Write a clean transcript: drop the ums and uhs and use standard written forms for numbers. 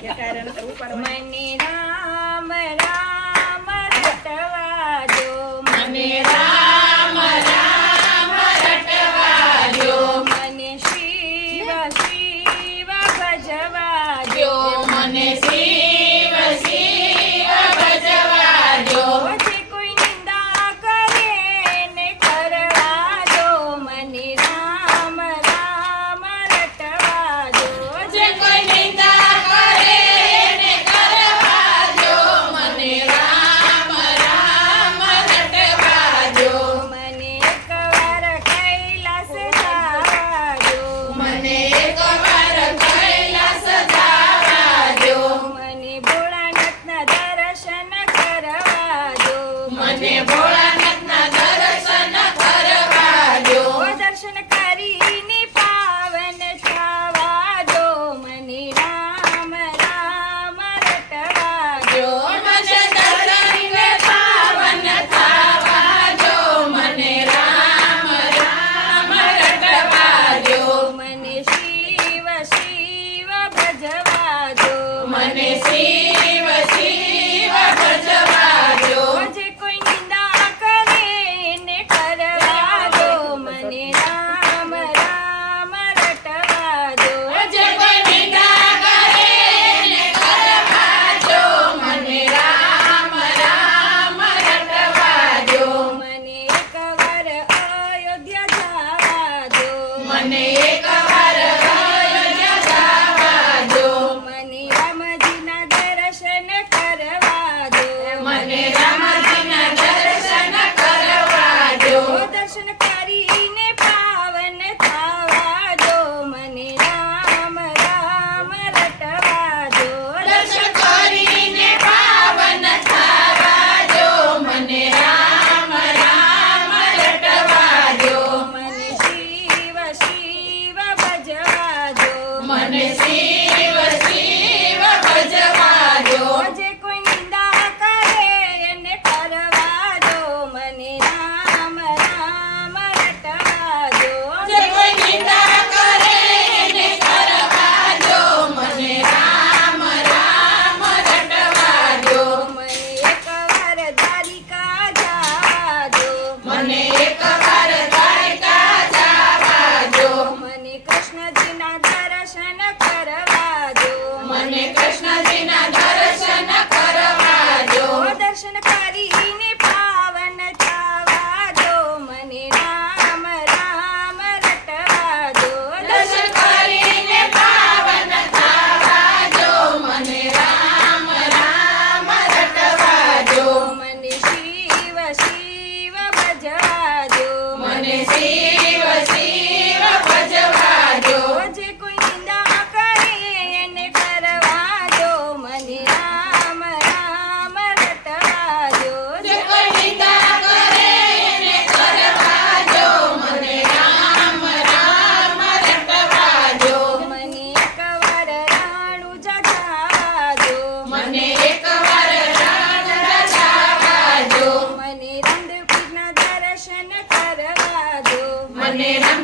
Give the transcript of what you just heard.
મને રામ રામ રટવા દો, મને રામ રામ રટવા દો, મને શિવ શિવ ભજવા દો, મને શિવ શિવ ભજવા દો, જે કોઈ નિંદા કરે ને કરવા દો, મને રામ રામ રટવા દો, જે કોઈ નિંદા કરે એને કરવા દો, મને રામ રામ રટવા દો, મને એકવાર કૈલાસ જવા દો, મને એકવાર કૈલાસ જવા દો, મને ભોળાનાથના દર્શન કરવા દો, મને ભોળાનાથના દર્શન કરવા દો, દર્શન કરીને પાવન થવા દો, મને રામ રામ રટવા દો, મને દર્શનને પાવન થવા દો, મને રામ રામ રટવા દો, મને શિવ શિવ ભજવા દો, મને શિવ શિવ ભજવા દો, જે કોઈ નિંદા કરે એને કરવા દો, મને રામ રામ રટવા દો, જે કોઈ નિંદા કરે એને કરવા દો, મને રામ રામ રટવા દો, મને એકવાર અયોધ્યા જવા દો, મને એકવાર અયોધ્યા જવા દો, મને રામજીના દર્શન કરવા દો, મને રામજીના દર્શન કરવા દો, દર્શન કરીને પાવન થવા દો, મને રામ રામ રટવા દો, દર્શન કરીને પાવન થવા દો, મને રામ રામ રટવા દો, મને શિવ શિવ ભજવા દો, મને શિવ શિવ ભજવા દો, જે કોઈ નિંદા કરે એને કરવા દો, મને રામ રામ રટવા દો, જે કોઈ નિંદા કરે એને કરવા દો, મને રામ રામ રટવા દો, મને એકવાર દ્વારિકા જવા દો, મને એકવાર દ્વારકા જવા દો, મને કૃષ્ણજીના દર્શન કરવા દો, મને કૃષ્ણજીના દર્શન કરવા દો, દર્શન કરીને પાવન થવા દો, મને રામ રામ રટવા દો, દર્શન કરીને પાવન થવા દો, મને રામ રામ રટવા દો, મને શિવ શિવ ભજવા દો, મને શિવ શિવ ભજવા દો, જે કોઈ નિંદા કરે એને કરવા દો, મને રામ રામ રટવા દો, જે કોઈ નિંદા કરે એને કરવા દો, મને રામ રામ રટવા દો, મને એકવાર રાણુજા જવા દો, મને એકવાર રાણુજા જવા દો, મને રંગપીરના દર્શન કરવા દો, મને રામ